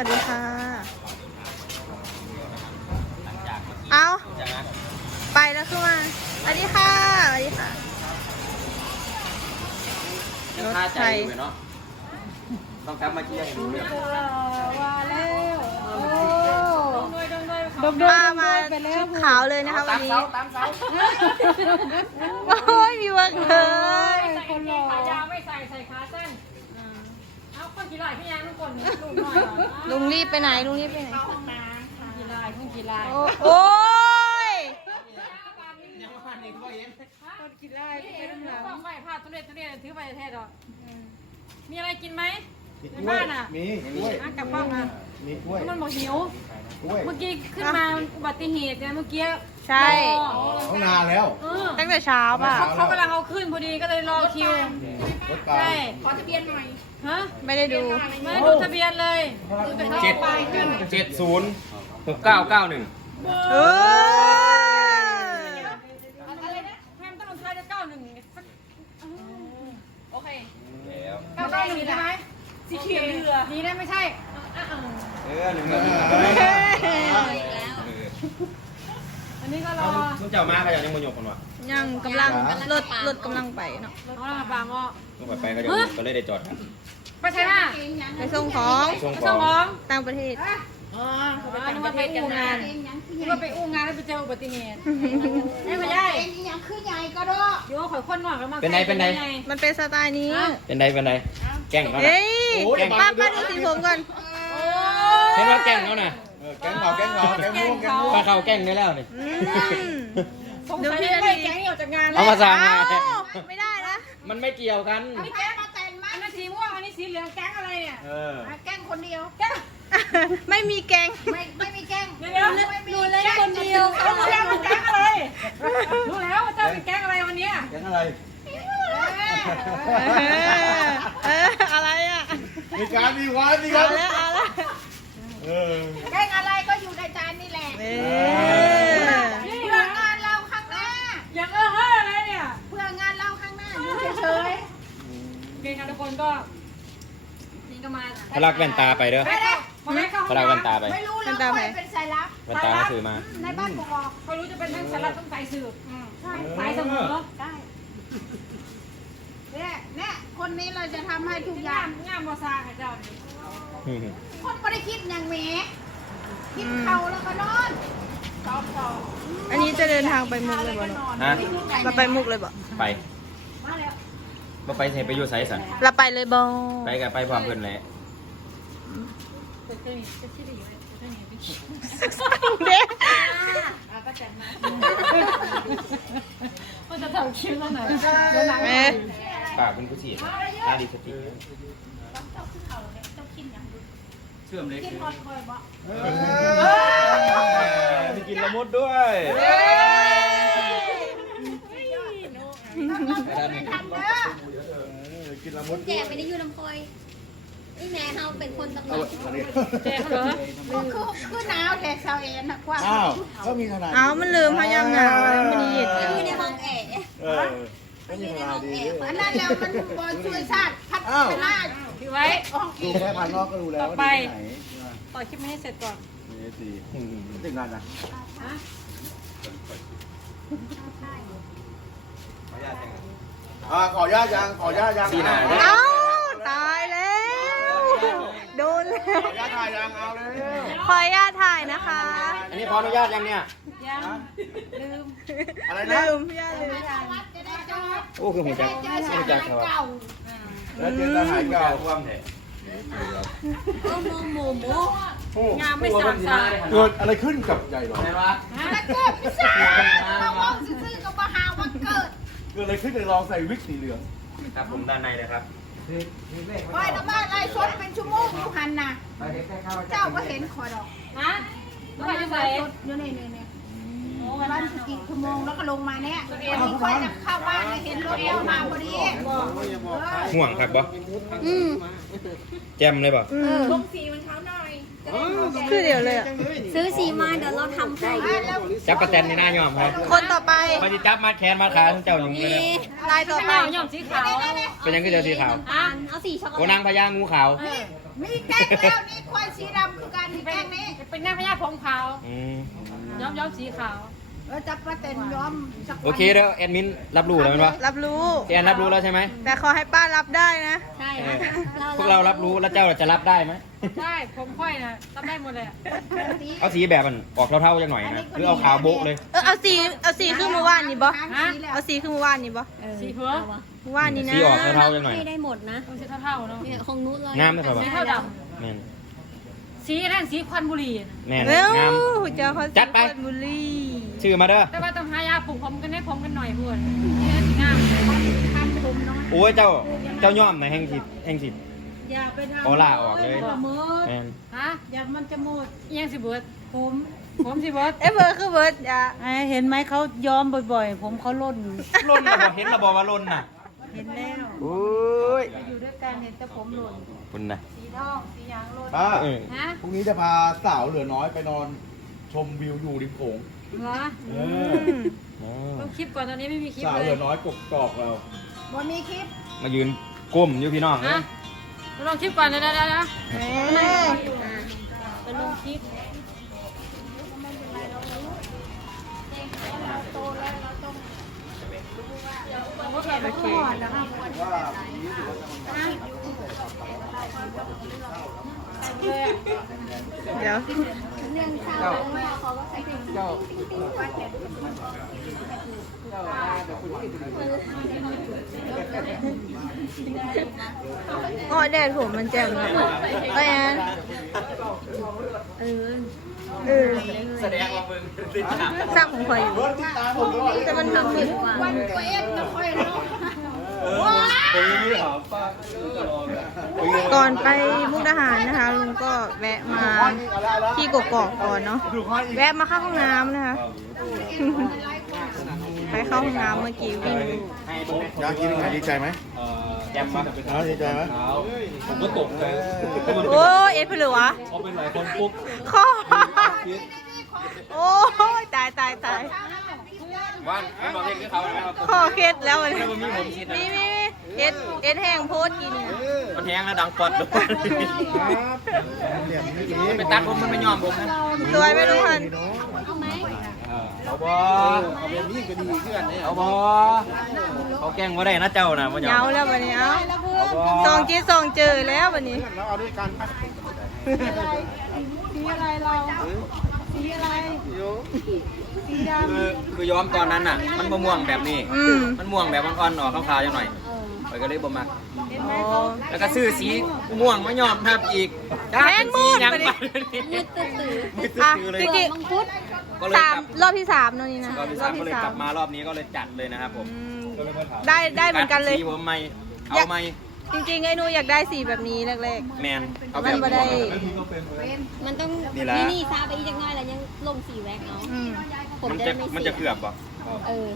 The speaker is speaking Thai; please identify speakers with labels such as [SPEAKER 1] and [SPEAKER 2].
[SPEAKER 1] วัสดีค่ะเอาไปแล้วขึ้นมาสวัสดีค่ะสวัสดีค่ะรถไฟ
[SPEAKER 2] ต้องกลับมาเที่ยวดูเนี่ย
[SPEAKER 3] ว่าแล้ว
[SPEAKER 1] มาชุดขาวเลยนะคะวันนี้โอ้ยมีวักเลย
[SPEAKER 3] ใส่กางเกงขายาวไม่ใส่ขาสั้นเอาคนกี่ลายพี่ยางทุกคนลุงหน่อย
[SPEAKER 1] ลุงรีบไปไหนลุงรีบไปไหน
[SPEAKER 3] เข้าห้องน้ำกี่ลายคนกี่ลาย
[SPEAKER 1] โอ้ย
[SPEAKER 3] คนกี่ลายไปน้ำหลังต้องไปผ้าตุ้เล่ถือไปเทศหรอมีอะไรกินไหมในบ้านอ่ะ
[SPEAKER 2] มีกล้วย
[SPEAKER 3] กลับบ้านมา
[SPEAKER 2] มีกล้วย
[SPEAKER 3] มันบอกหิวเมื่อกี้ขึ้นมาอุบัติเหตุเนี่ยเมื่อกี้
[SPEAKER 1] ใช่
[SPEAKER 2] ต้องนานแล้ว
[SPEAKER 1] ตั้งแต่เช้าป่ะ
[SPEAKER 3] เขากำลังเอาขึ้นพอดีก็เลยรอคิวใช่
[SPEAKER 4] ขอทะเบียนหน่อย
[SPEAKER 3] ฮะ
[SPEAKER 1] ไม่ได้ดู
[SPEAKER 3] ไม่ดูทะเบียนเลย
[SPEAKER 2] 706991
[SPEAKER 1] เออ
[SPEAKER 3] อะไรนะแฮมต้องลงท้ายด้วย91โอเค
[SPEAKER 2] แล้ว
[SPEAKER 3] 91มีได้ไหมสีเขียวเหลือนี่ได้ไม่ใช่
[SPEAKER 2] หนึ่ง
[SPEAKER 3] อันนี้ก็รอ
[SPEAKER 2] คุณเจ้ามาใครยังมาหยกกันวะ
[SPEAKER 1] ยังกำลังรถกำลังไปเนาะ
[SPEAKER 3] เขาลังปางก็
[SPEAKER 2] ต้องไปก็เลยได้จอด
[SPEAKER 3] ไปใช่ไหม
[SPEAKER 1] ไปส่งของ
[SPEAKER 3] ไปส่งของ
[SPEAKER 1] ต่างประเทศ
[SPEAKER 3] นึกว่าไปอู้งานนึกว่าไปอู้งานแล้วไปเจออุบัติเหตุไม่ได้
[SPEAKER 4] ยังคือใหญ่ก็ได้
[SPEAKER 3] เดี๋ยวข่อยคนหน่อยแล้วมา
[SPEAKER 2] เป็นไง
[SPEAKER 1] มันเป็นสไตล์นี้
[SPEAKER 2] เป็นไงแกล้งเขา
[SPEAKER 1] เฮ้ยป้าดูสีผมก่อน
[SPEAKER 2] เห็นว่าแกล้งเขาน่ะแกล้งเขาปลาเขาแกล้งได้แล้วนี่
[SPEAKER 3] ดูพี่นาทีแก๊งออกจากงานแล้ว
[SPEAKER 2] เอามาสั่ง
[SPEAKER 1] ไม่ได้นะ
[SPEAKER 2] มันไม่เกี่ยวกัน
[SPEAKER 4] แก๊งมาแต่งมา
[SPEAKER 3] อันนั้นสีม่วงอันนี้สีเหลืองแก๊งอะไรเนี่ย
[SPEAKER 4] แก๊งคนเดียว
[SPEAKER 1] ไม่มีแกง
[SPEAKER 4] ไม่มีแก๊ง
[SPEAKER 3] เดี๋ยวดูเลยคนเดียวเขารู้แล้วแก๊งอะไรรู้แล้วว่าเจ้าเป็นแก๊งอะไรวันนี้
[SPEAKER 2] แกล้งอะไร
[SPEAKER 1] อะไรอ่ะ
[SPEAKER 2] มีการมีวันมีกัน
[SPEAKER 1] เอาละ
[SPEAKER 4] แก๊งอะไรก็อยู่ในจานนี่แหละเพื่องานเราข้างหน้า
[SPEAKER 3] อย่างอะไรเนี่ย
[SPEAKER 4] เพื่องานเราข้างหน้าอยู่เฉย
[SPEAKER 3] เก่งกันทุกคนก็นี่ก็มา
[SPEAKER 2] พลักแว่นตาไปเด้อพลักแว่นตาไป
[SPEAKER 4] ไม่รู้แล้วใครเป็นสายลับ
[SPEAKER 2] แว่นตาเขาซื้อมา
[SPEAKER 4] ในบ้านบอก
[SPEAKER 3] เขารู้จะเป็นทั้งสารต้องสายสืบสายเสมอ
[SPEAKER 4] ใช่เนี่ยคนนี้เราจะทำให้ทุกอย่าง
[SPEAKER 3] งามบอซาค่ะเจ้า
[SPEAKER 4] คนไม่ได้คิดอย่างแหมคิดเขาแล้วก็นอน
[SPEAKER 1] อันนี้จะเดินทางไปมุกเลยบ่เราไปมุกเลยบ่
[SPEAKER 2] ไปมาไปเสร็จไปอยู่ไซสัน
[SPEAKER 1] เราไปเลยบ่
[SPEAKER 2] ไปกับไปพร้อมเพื่อนแหละ
[SPEAKER 1] เด็ก
[SPEAKER 3] ก็จะทำคิวแล้วไหน
[SPEAKER 2] ปากเป็นผู้ฉีดหน้าดีสติเชื่อมเล็กมีกินละมุดด้วยกินละมุด
[SPEAKER 4] แจกไปได้ยูน้ำพลอยนี่แม่เขาเป็นคนตำรวจ
[SPEAKER 3] แจกเหรอ
[SPEAKER 4] คือหนาวแทนชาวเอ็นนะกว่า
[SPEAKER 2] ก็มีขนาด
[SPEAKER 1] มันลืมพยายามหนาวมันดี
[SPEAKER 4] อยู่ในห้องแอร์อยู่ในห้องแอร์อันนั้นแล้วมันบอลช่วยชาติพัฒนา
[SPEAKER 3] ถือไว้
[SPEAKER 2] ดูแค่ภายนอกก็รู้แล้วว่า
[SPEAKER 3] ที่ไหนต่อคลิปไม่ให้เสร็จก่อน
[SPEAKER 2] นี่สิถึงงานนะขอญาตยังที่ไหน
[SPEAKER 1] ตายแล้วโดนแล้ว
[SPEAKER 2] ขอญาตถ่ายยังเอาเลย
[SPEAKER 1] ขอญาตถ่ายนะคะ
[SPEAKER 2] อันนี้ขออนุญาตยังเนี่ย
[SPEAKER 3] ยังลืม
[SPEAKER 2] อะไรนะ
[SPEAKER 1] ลืม
[SPEAKER 2] โอ้คือหัวใจเก่าแล้วเจอทหารเก่าความเถอะ
[SPEAKER 4] หมู
[SPEAKER 3] งามไม่สามสาย
[SPEAKER 2] เกิดอะไรขึ้นกับใหญ่หรอ
[SPEAKER 4] อะไรเกิดไม่ทราบมามองซื่อๆกับมาหาว่าเกิด
[SPEAKER 2] อะไรขึ้นเลยลองใส่วิกสีเหลืองครับผมด้านในเลยครับ
[SPEAKER 4] ปล่อยน้ำมันไล่ชดเป็นชั่วโมงอยู่หันน่ะเจ้าก็เห็นคอดอก
[SPEAKER 3] นะ
[SPEAKER 4] น้ำมันไล่ชดอยู่นี่บ้านสกิชั่วโมงแล้วก็ลงมาเนี่ยวันนี้ค่อยจะเข้าบ้านเห็นรถเอลมาพอดี
[SPEAKER 2] ห่วงครับบ่แจมเลยบ่
[SPEAKER 4] ลงสีมันเช้าหน่อย
[SPEAKER 1] คือเดี๋ยวเลย
[SPEAKER 4] ซื้อสีมาเดี๋ยวเราทำให้
[SPEAKER 2] จับกระแตนในหน้ายอมครับ
[SPEAKER 1] คนต่อไป
[SPEAKER 2] มาจะจับมาแขนมาขาทั้งเจ้าอย่างนี้เลย
[SPEAKER 1] ลายต่อไป
[SPEAKER 3] ยอมสีขาว
[SPEAKER 2] เป็นยังไงเจอสีขาว
[SPEAKER 4] เอาสีช็อกโกแลต
[SPEAKER 2] โกนางพญางูขาว
[SPEAKER 4] มีแกงแล้วนี่ควายสีดำคือการมีแกงนี้
[SPEAKER 3] เป็นหน้าพญาผมขาว
[SPEAKER 2] อืม
[SPEAKER 3] ย้อมสีขาว
[SPEAKER 4] จะประเต็นย้อมสัก
[SPEAKER 2] โอเคแล้วแอดมินรับรู้แล้วมั้ยวะ
[SPEAKER 1] รับรู้
[SPEAKER 2] แอนรับรู้แล้วใช่ไหม
[SPEAKER 1] แต่ขอให้ป้ารับได้นะ
[SPEAKER 3] ใช่
[SPEAKER 2] เออพวกเรารับรู้แล้วเจ้าจะรับได้ไหม
[SPEAKER 3] ใช่ผมค่อยนะรับได้หมดเลย
[SPEAKER 2] เอาสีแบบมันออกเท่าๆจังหน่อยนะหรือเอาขาวโบ๊ะเลย
[SPEAKER 1] เอาสีคือเมื่อวานนี่บ่
[SPEAKER 3] ฮะ
[SPEAKER 1] เอาสีคือเมื่อวานนี่บ่
[SPEAKER 3] สีเผือก
[SPEAKER 1] เมื่อวานนี่นะ
[SPEAKER 2] สีออกเท่าๆจังหน่อย
[SPEAKER 5] ไม่ได้หมดนะ
[SPEAKER 3] ต้องสีเท่าๆเนาะ
[SPEAKER 5] เนี่ยของนุชเลย
[SPEAKER 2] งามไหมครับ
[SPEAKER 3] สีเท่าด
[SPEAKER 2] แมน
[SPEAKER 3] ำสีนั่นสีควันบุหรี่
[SPEAKER 2] แมน
[SPEAKER 1] เร็ว
[SPEAKER 2] งาม
[SPEAKER 1] เจ้าเขา
[SPEAKER 2] จัดไป
[SPEAKER 1] สีบุรี
[SPEAKER 2] ชื่อมาเด้อ
[SPEAKER 3] แต่ว่าต้องหายาปลูกผมกันให้ผมกันหน่อยเพื่อนนี่สีงาม
[SPEAKER 4] ทำผมน้อย
[SPEAKER 2] โอ้ยเจ้าย่อมไหนแห่งสิ
[SPEAKER 4] อย่าไปทำ
[SPEAKER 2] โอล่าออกเลย
[SPEAKER 4] ละเมิด
[SPEAKER 2] แมน
[SPEAKER 3] ฮะ
[SPEAKER 4] อย่ามันจะหมด
[SPEAKER 3] เอียงสิเบิร์ด
[SPEAKER 4] ผม
[SPEAKER 3] ผมสิเบิร์ด
[SPEAKER 1] เอ้ยเบิร์ดคือเบิร์ดอย่า
[SPEAKER 4] เห็นไหมเขาย้อมบ่อยๆ ผมเขาล่น
[SPEAKER 2] ล่นระบอกเห็นระบอกว่าล่นน่ะ
[SPEAKER 4] เห็นแล้ว
[SPEAKER 2] โอ้ย
[SPEAKER 4] อยู่ด้วยกันเห็นแต่ผมหล่น
[SPEAKER 2] คุณนะ
[SPEAKER 4] สีทองสีหยางหล่น
[SPEAKER 6] ป้า
[SPEAKER 2] เออ
[SPEAKER 3] ฮะ
[SPEAKER 6] พรุ่งนี้จะพาสาวเหลือน้อยไปนอนชมวิวอยู่ริมโขง
[SPEAKER 3] เหรอ
[SPEAKER 6] เออ
[SPEAKER 3] ต้องคลิปก่อนตอนนี้ไม่มีคลิป
[SPEAKER 6] สาว
[SPEAKER 3] เล
[SPEAKER 6] เหลื
[SPEAKER 3] ย
[SPEAKER 6] อน้อยกกอกเรา
[SPEAKER 4] บ่มีคลิป
[SPEAKER 2] มายืนก้มอยู่พี่น้อง
[SPEAKER 3] ฮะลองคลิปก่อนนะ
[SPEAKER 1] แหม
[SPEAKER 3] ไปลงคลิป
[SPEAKER 1] โอเค เดี๋ยว
[SPEAKER 5] เรื่องเศร้าเรื่องราวเขาก็ใช้เพลง
[SPEAKER 1] อ๋อแดดผมมันแจ่มเลยเอ้ยแอนเออ
[SPEAKER 2] แสดงว่ามึง
[SPEAKER 1] ซ้ำของคอยอยู่แต่มันทำผิด
[SPEAKER 4] วันตัวเองนะค่อยเนาะ
[SPEAKER 1] ก่อนไปมุกดาหารนะคะลุงก็แวะมาที่กกอกก่อนเนาะแวะมาเข้าห้องน้ำนะคะ ไปเข้าห้องน้ำเมื่อกี้วิ่ง
[SPEAKER 6] อยากกินอะไรดีใจไหม
[SPEAKER 2] แจ่มปะ
[SPEAKER 6] ดีใจไหม
[SPEAKER 7] ผมก็ตกใจ
[SPEAKER 1] โอ้ยเอ็ดเพลือวะ
[SPEAKER 7] พอเป็นหลายคนปุ๊บ
[SPEAKER 1] คอโอ้ยตายตายตาย
[SPEAKER 2] ว่านไม่บอกเล่นกับเขาเลยครับ
[SPEAKER 1] คอเคล็ดแล้วมัน
[SPEAKER 2] ไม่มีผมคิดนะ
[SPEAKER 1] มีเอ็ดแห้งโพสต์กินเนี่ย
[SPEAKER 2] มันแห้งแล้วดังปอดเลย
[SPEAKER 6] เหลี่ยมไม่ดี
[SPEAKER 2] ไปตัดผมมันไม่ยอมผมนะ
[SPEAKER 1] สวยไหม่รู้พัน
[SPEAKER 5] เอาไหม
[SPEAKER 2] เอาบอเอาบอเขาแกล้งว่าได้นะเจ้านะมันยอ
[SPEAKER 1] เหงาม แล้ววันนี้เอ้า
[SPEAKER 2] เอาบอ
[SPEAKER 1] สองจีสองเจอแล้ววันนี้
[SPEAKER 6] แล้วเอาด้วยกัน
[SPEAKER 4] สีอะไรเราสีอะไรสีดำ
[SPEAKER 2] คือย้อมตอนนั้นน่ะ มันมะม่วงแบบนี้
[SPEAKER 1] อืม
[SPEAKER 2] มันม่วงแบบอ่อนๆออกขาวๆจังหน่อยไปก็เลยบ่มัก
[SPEAKER 1] อ๋อ
[SPEAKER 2] แล้วก็ซื้อสีม่วงมายอมทับอีก
[SPEAKER 1] แม่นมูด
[SPEAKER 2] ยัง
[SPEAKER 1] ไปดิ
[SPEAKER 2] ไป
[SPEAKER 5] มืดตื้อ
[SPEAKER 2] มืด
[SPEAKER 1] อ่ะ
[SPEAKER 2] ตื้อเลย
[SPEAKER 1] จริง
[SPEAKER 5] มังคุด
[SPEAKER 2] ก็เลย
[SPEAKER 1] ๆสาม
[SPEAKER 2] กลับ
[SPEAKER 1] รอบที่สามเนอะนี่นะ
[SPEAKER 2] รอบที่สามก็เลยกลับมารอบนี้ก็เลยจัดเลยนะครับผม
[SPEAKER 1] อืมได้เหมือนกันเลย
[SPEAKER 2] สีผมไม่เอาไม่
[SPEAKER 1] จริงๆไอ้หนูอยากได้สีแบบนี้แรก
[SPEAKER 2] แมนเอา
[SPEAKER 1] ๆ
[SPEAKER 2] แบ
[SPEAKER 1] มัน
[SPEAKER 2] บ
[SPEAKER 1] ไม่ได้
[SPEAKER 5] มันต้อง
[SPEAKER 2] นี่ล่ะ
[SPEAKER 5] นี่ซาไปอีกจังน้อยแล้วยังลงสีแว็กเอา
[SPEAKER 1] อืม
[SPEAKER 5] ผม
[SPEAKER 2] มัน
[SPEAKER 5] จะ
[SPEAKER 2] จะ
[SPEAKER 5] ได้ไม่
[SPEAKER 2] มัน
[SPEAKER 5] เสี
[SPEAKER 2] จะ
[SPEAKER 5] ย
[SPEAKER 2] เกือบป่ะ
[SPEAKER 5] เออ